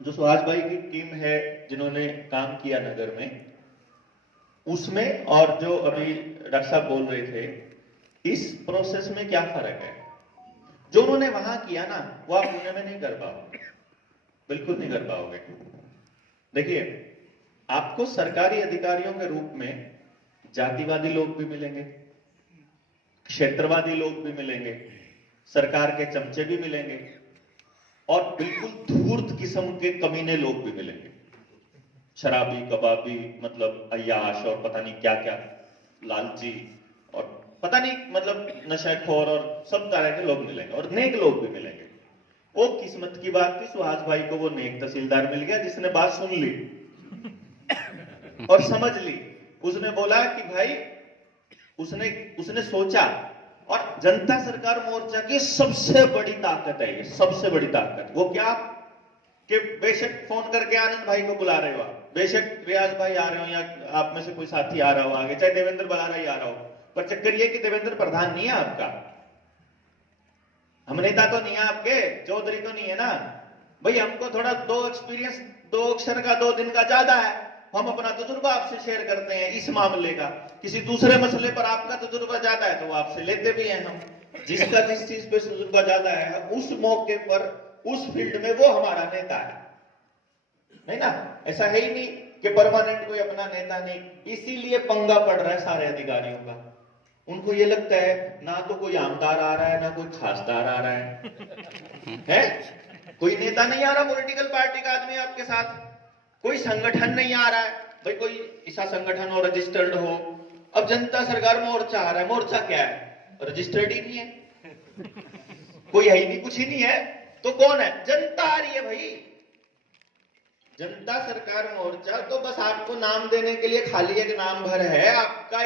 जो सुहास भाई की टीम है जिन्होंने काम किया नगर में, उसमें और जो अभी डॉक्टर साहब बोल रहे थे, इस प्रोसेस में क्या फर्क है? जो उन्होंने वहां किया ना, वो आप पुणे में नहीं कर पाओगे, बिल्कुल नहीं कर पाओगे। देखिए, आपको सरकारी अधिकारियों के रूप में जातिवादी लोग भी मिलेंगे, क्षेत्रवादी लोग भी मिलेंगे, सरकार के चमचे भी मिलेंगे, और बिल्कुल धूर्त किस्म के कमीने लोग भी मिलेंगे, शराबी, कबाबी, मतलब अय्याश और पता नहीं क्या क्या, लालची और पता नहीं, मतलब नशाखोर और सब तरह के लोग मिलेंगे, और नेक लोग भी मिलेंगे। वो किस्मत की बात थी, सुहास भाई को वो नेक तहसीलदार मिल गया जिसने बात सुन ली और समझ ली। उसने बोला कि भाई, उसने सोचा, और जनता सरकार मोर्चा की सबसे बड़ी ताकत है ये, सबसे बड़ी ताकत वो क्या, कि बेशक फोन करके आनंद भाई को बुला रहे हो आप, बेशक रियाज भाई आ रहे हो, या आप में से कोई साथी आ रहा हो आगे, चाहे देवेंद्र बलारा ही आ रहा हो, पर चक्कर ये कि देवेंद्र प्रधान नहीं है आपका, हम नेता तो नहीं है आपके, चौधरी तो नहीं है ना भाई। हमको थोड़ा दो एक्सपीरियंस, दो अक्षर का, 2 दिन का ज्यादा है, हम अपना तजुर्बा आपसे शेयर करते हैं इस मामले का। किसी दूसरे मसले पर आपका तजुर्बा ज्यादा है तो वो आपसे लेते भी हैं हम। जिसका जिस चीज पे तजुर्बा ज्यादा है, उस मौके पर, उस फील्ड में वो हमारा नेता है, नहीं ना? ऐसा है ही नहीं कि परमानेंट कोई अपना नेता नहीं। इसीलिए पंगा पड़ रहा है सारे अधिकारियों का। उनको ये लगता है ना तो कोई आमदार आ रहा है, ना कोई खासदार आ रहा है? कोई नेता नहीं आ रहा पॉलिटिकल पार्टी का आदमी आपके साथ, कोई संगठन नहीं आ रहा है भाई, कोई ऐसा संगठन हो रजिस्टर्ड हो। अब जनता सरकार मोर्चा आ रहा है, मोर्चा क्या है? रजिस्टर्ड ही नहीं है, कोई है ही नहीं, कुछ ही नहीं है, तो कौन है? जनता आ रही है भाई। जनता सरकार मोर्चा तो बस आपको नाम देने के लिए खाली एक नाम भर है, आपका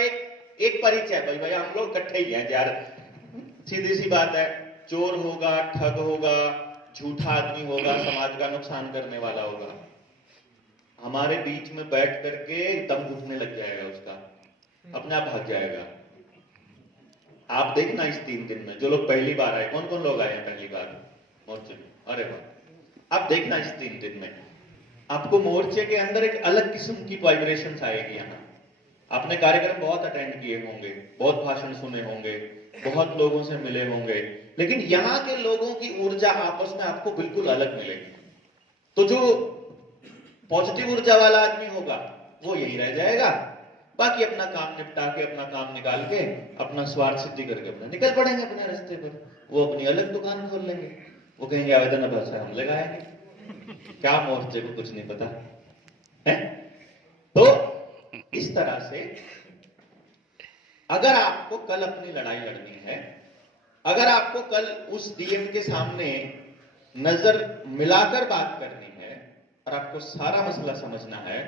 एक परिचय, भाई हम लोग इकट्ठे ही हैं यार। सीधी सी बात है, चोर होगा, ठग होगा, झूठा आदमी होगा, समाज का नुकसान करने वाला होगा, हमारे बीच में बैठ करके दम घुटने लग जाएगा उसका, अपने आप भाग जाएगा। आप देखना इस 3 दिन में जो लोग पहली बार आए, कौन कौन लोग आए हैं पहली बार मोर्चे में? अरे वाह! आप देखना इस 3 दिन में आपको मोर्चे के अंदर एक अलग किस्म की वाइब्रेशंस आएगी। यहाँ आपने कार्यक्रम बहुत अटेंड किए होंगे, बहुत भाषण सुने होंगे, बहुत लोगों से मिले होंगे, लेकिन यहाँ के लोगों की ऊर्जा आपस में आपको बिल्कुल अलग मिलेगी। तो जो पॉजिटिव ऊर्जा वाला आदमी होगा वो यही रह जाएगा, बाकी अपना काम निपटा के, अपना काम निकाल के, अपना स्वार्थ सिद्धि करके अपना निकल पड़ेंगे अपने रास्ते पर। वो अपनी अलग दुकान खोल लेंगे, वो कहेंगे आवेदन अब अच्छा हम लगाएंगे, क्या मोर्चे को कुछ नहीं पता है। तो इस तरह से अगर आपको कल अपनी लड़ाई लड़नी है, अगर आपको कल उस डीएम के सामने नजर मिलाकर बात करनी है और आपको सारा मसला समझना है,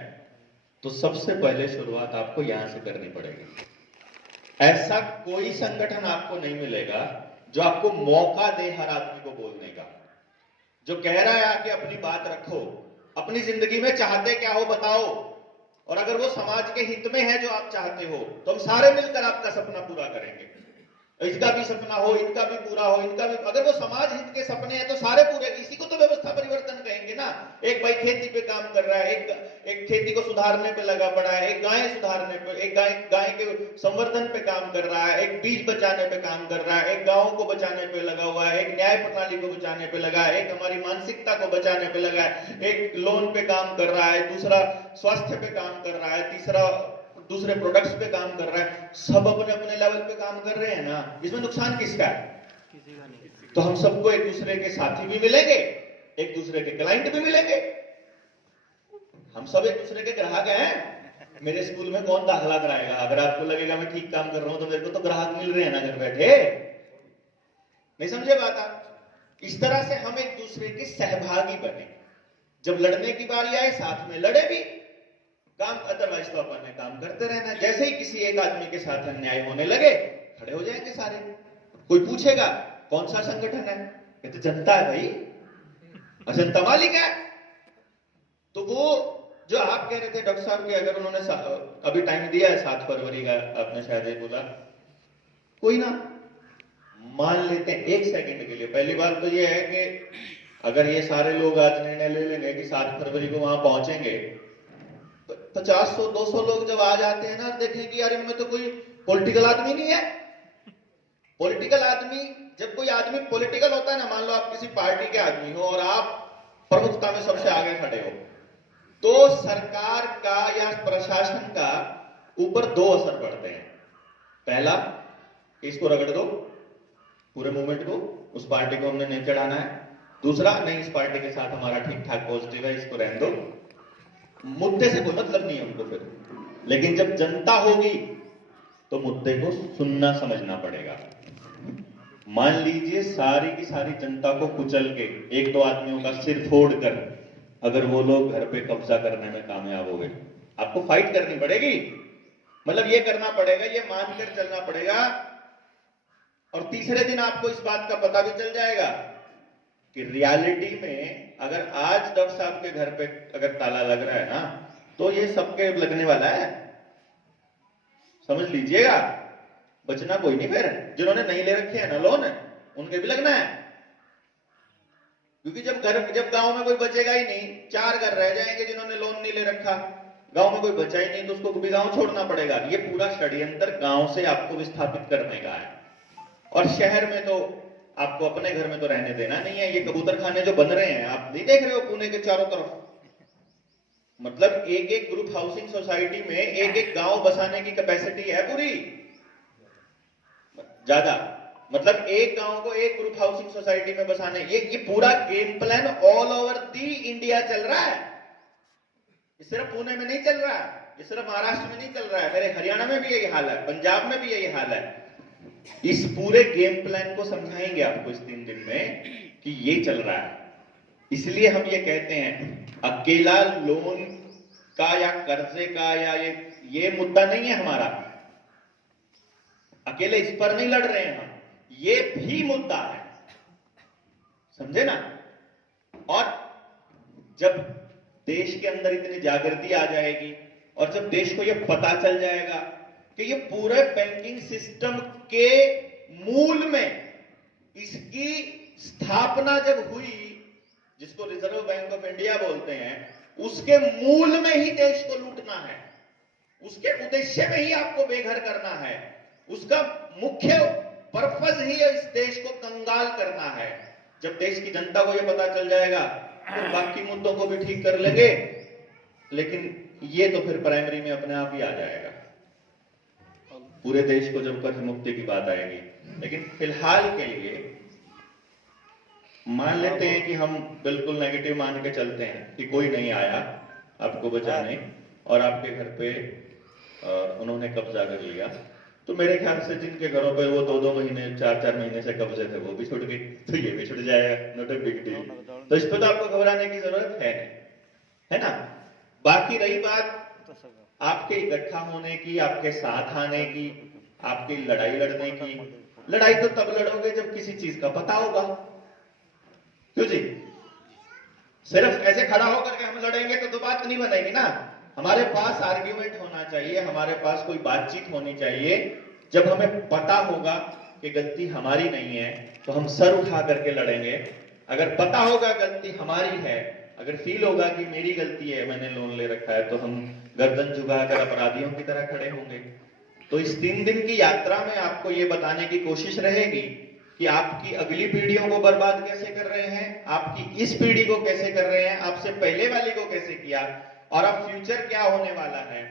तो सबसे पहले शुरुआत आपको यहां से करनी पड़ेगी। ऐसा कोई संगठन आपको नहीं मिलेगा जो आपको मौका दे हर आदमी को बोलने का, जो कह रहा है आके अपनी बात रखो, अपनी जिंदगी में चाहते क्या हो बताओ, और अगर वो समाज के हित में है जो आप चाहते हो, तो हम सारे मिलकर आपका सपना पूरा करेंगे। इसका भी सपना हो, इनका भी पूरा हो, इनका भी, अगर वो समाज हित के सपने हैं तो सारे पूरे, इसी को तो व्यवस्था परिवर्तन कहेंगे ना। एक भाई खेती पे काम कर रहा है, एक खेती को सुधारने पे लगा पड़ा है, एक गाय सुधारने पे, एक गाय के संवर्धन पे काम कर रहा है, एक बीज बचाने पे काम कर रहा है, एक गांवों को बचाने पे लगा हुआ है, एक न्याय प्रणाली को बचाने पे लगा है, एक हमारी मानसिकता को बचाने पे लगा है, एक लोन पे काम कर रहा है, दूसरा स्वास्थ्य पे काम कर रहा है, तीसरा दूसरे प्रोडक्ट्स पे काम कर रहा है। सब अपने अपने लेवल पे काम कर रहे हैं ना, इसमें नुकसान किसका है? किसी का नहीं। तो हम सबको एक दूसरे के साथी भी मिलेंगे, एक दूसरे के क्लाइंट भी मिलेंगे, हम सब एक दूसरे के ग्राहक हैं। मेरे स्कूल में कौन दाखला कराएगा? अगर आपको लगेगा मैं ठीक काम कर रहा हूं तो मेरे को तो ग्राहक मिल रहे हैं ना घर बैठे, नहीं समझे बात आप? इस तरह से हम एक दूसरे के सहभागी बने, जब लड़ने की बारी आए साथ में लड़े भी काम, अदरवाइज तो अपन ने काम करते रहना। जैसे ही किसी एक आदमी के साथ अन्याय होने लगे, खड़े हो जाएंगे सारे। कोई पूछेगा कौन सा संगठन है, कहते जनता है भाई, जनता मालिक है। तो वो जो आप कह रहे थे डॉक्टर साहब के, अगर उन्होंने अभी टाइम दिया है 7 फरवरी का, आपने शायद ये बोला, कोई ना मान लेते हैं 1 सेकंड के लिए। पहली बात तो ये है कि अगर ये सारे लोग आज निर्णय ले लेंगे कि 7 फरवरी को वहां पहुंचेंगे, तो 50-100-200 लोग जब आ जाते हैं ना, देखें कि यार इनमें तो कोई पॉलिटिकल आदमी नहीं है। पॉलिटिकल आदमी, जब कोई आदमी पॉलिटिकल होता है ना, मान लो आप किसी पार्टी के आदमी हो और आप प्रमुखता में सबसे आगे खड़े हो, तो सरकार का या प्रशासन का ऊपर 2 असर पड़ते हैं। पहला, इसको रगड़ दो, पूरे मूवमेंट को, उस पार्टी को हमने नहीं चढ़ाना है। दूसरा, नहीं इस पार्टी के साथ हमारा ठीक ठाक पॉजिटिव है, इसको रहने दो। मुद्दे से कोई मतलब नहीं है उनको फिर। लेकिन जब जनता होगी तो मुद्दे को सुनना समझना पड़ेगा। मान लीजिए सारी की सारी जनता को कुचल के 1-2 आदमियों का सिर फोड़कर अगर वो लोग घर पे कब्जा करने में कामयाब हो गए, आपको फाइट करनी पड़ेगी। मतलब ये करना पड़ेगा, ये मानकर चलना पड़ेगा। और तीसरे दिन आपको इस बात का पता भी चल जाएगा कि रियलिटी में अगर आज डॉक्टर साहब के घर पे अगर ताला लग रहा है ना, तो ये सबके लगने वाला है, समझ लीजिएगा। बचना कोई नहीं। फिर जिन्होंने नहीं ले रखे हैं ना लोन, उनके भी लगना है। क्योंकि जब गांव में कोई बचेगा ही नहीं, 4 घर रह जाएंगे जिन्होंने लोन नहीं ले रखा, गांव में कोई बचा ही नहीं, तो उसको भी गांव छोड़ना पड़ेगा। ये पूरा षड्यंत्र गांव से आपको विस्थापित करने का है। और शहर में तो आपको अपने घर में तो रहने देना नहीं है। ये कबूतर खाने जो बन रहे हैं, आप नहीं देख रहे हो पुणे के चारों तरफ। मतलब एक ग्रुप हाउसिंग सोसाइटी में एक गांव बसाने की कैपेसिटी है पूरी, ज्यादा। मतलब एक गांव को एक ग्रुप हाउसिंग सोसाइटी में बसाने, ये पूरा game plan all over the India चल रहा है। ये सिर्फ पुणे में नहीं चल रहा है, ये सिर्फ महाराष्ट्र में नहीं चल रहा है, मेरे हरियाणा में भी यही हाल है, पंजाब में भी यही हाल है। इस पूरे गेम प्लान को समझाएंगे आपको इस 3 दिन में कि ये चल रहा है। इसलिए हम ये कहते हैं, अकेला लोन का या कर्जे का या ये मुद्दा नहीं है हमारा। अकेले इस पर नहीं लड़ रहे हैं हम, ये भी मुद्दा है, समझे ना। और जब देश के अंदर इतनी जागृति आ जाएगी और जब देश को यह पता चल जाएगा कि ये पूरे बैंकिंग सिस्टम के मूल में इसकी स्थापना जब हुई, जिसको रिजर्व बैंक ऑफ इंडिया बोलते हैं, उसके मूल में ही देश को लूटना है, उसके उद्देश्य में ही आपको बेघर करना है, उसका मुख्य पर्पस ही इस देश को कंगाल करना है। जब देश की जनता को यह पता चल जाएगा तो बाकी मुद्दों को भी ठीक कर लेंगे, लेकिन ये तो फिर प्राइमरी में अपने आप ही आ जाएगा, पूरे देश को जब कर्ज मुक्ति की बात आएगी। लेकिन फिलहाल के लिए मान लेते हैं कि हम बिल्कुल नेगेटिव मान के चलते हैं कि कोई नहीं आया आपको बचाने और आपके घर पे उन्होंने कब्जा कर लिया, तो मेरे ख्याल से जिनके घरों पे वो 2-2 महीने 4-4 महीने से कब्जे थे, वो भी छूट गई, तो ये भी छूट जाएगा, नॉट अ बिग डील। तो इस पर तो आपको घबराने की जरूरत है नहीं, है ना। बाकी रही बात आपके इकट्ठा होने की, आपके साथ आने की, आपकी लड़ाई लड़ने की, लड़ाई तो तब लड़ोगे जब किसी चीज का पता होगा। क्यों जी? सिर्फ ऐसे खड़ा होकर के हम लड़ेंगे तो बात नहीं बनेगी ना। हमारे पास आर्ग्यूमेंट होना चाहिए, हमारे पास कोई बातचीत होनी चाहिए। जब हमें पता होगा कि गलती हमारी नहीं है तो हम सर उठा करके लड़ेंगे। अगर पता होगा गलती हमारी है, अगर फील होगा कि मेरी गलती है, मैंने लोन ले रखा है, तो हम गर्दन झुकाकर अपराधियों की तरह खड़े होंगे। तो इस 3 दिन की यात्रा में आपको ये बताने की कोशिश रहेगी कि आपकी अगली पीढ़ियों को बर्बाद कैसे कर रहे हैं, आपकी इस पीढ़ी को कैसे कर रहे हैं, आपसे पहले वाली को कैसे किया, और अब फ्यूचर क्या होने वाला है,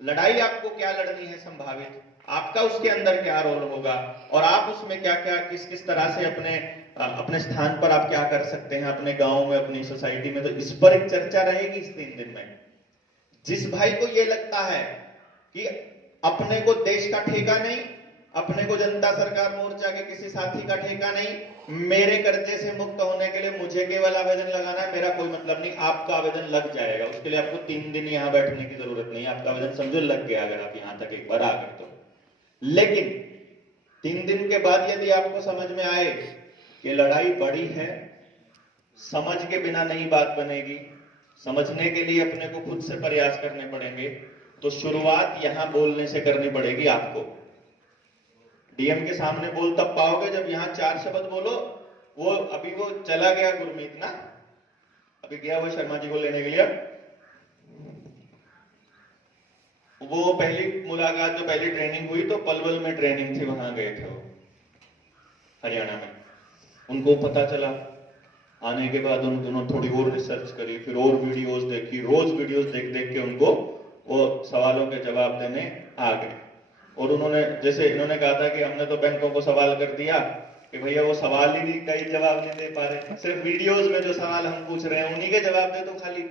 लड़ाई आपको क्या लड़नी है संभावित, आपका उसके अंदर क्या रोल होगा, और आप उसमें क्या क्या किस किस तरह से अपने स्थान पर आप क्या कर सकते हैं, अपने गांव में, अपनी सोसाइटी में। तो इस पर एक चर्चा रहेगी इस 3 दिन में। जिस भाई को ये लगता है कि अपने को देश का ठेका नहीं, अपने को जनता सरकार मोर्चा के किसी साथी का ठेका नहीं, मेरे कर्जे से मुक्त होने के लिए मुझे केवल आवेदन लगाना है, मेरा कोई मतलब नहीं, आपका आवेदन लग जाएगा। उसके लिए आपको 3 दिन यहां बैठने की जरूरत नहीं है, आपका आवेदन समझो लग गया अगर आप यहां तक एक बार आ गए तो। लेकिन 3 दिन के बाद यदि आपको समझ में आए कि लड़ाई बड़ी है, समझ के बिना नहीं बात बनेगी, समझने के लिए अपने को खुद से प्रयास करने पड़ेंगे, तो शुरुआत यहां बोलने से करनी पड़ेगी आपको। डीएम के सामने बोल तब पाओगे जब यहां 4 शब्द बोलो, वो अभी वो चला गया गुरमीत ना, अभी गया वो शर्मा जी को लेने के लिए। वो पहली मुलाकात जो पहली ट्रेनिंग हुई तो पलवल में ट्रेनिंग थी, वहां गए थे वो हरियाणा में। उनको पता चला, आने के बाद उन दोनों थोड़ी और रिसर्च करी, फिर और वीडियोस देखी, रोज वीडियोस देख देख के उनको वो सवालों के जवाब देने आ गए। और उन्होंने, जैसे इन्होंने कहा था कि हमने तो बैंकों को सवाल कर दिया कि भैया वो सवाल ही नहीं, कई जवाब नहीं दे पा रहे, सिर्फ वीडियोस में जो सवाल हम पूछ रहे हैं उन्हीं के जवाब दे तो खाली।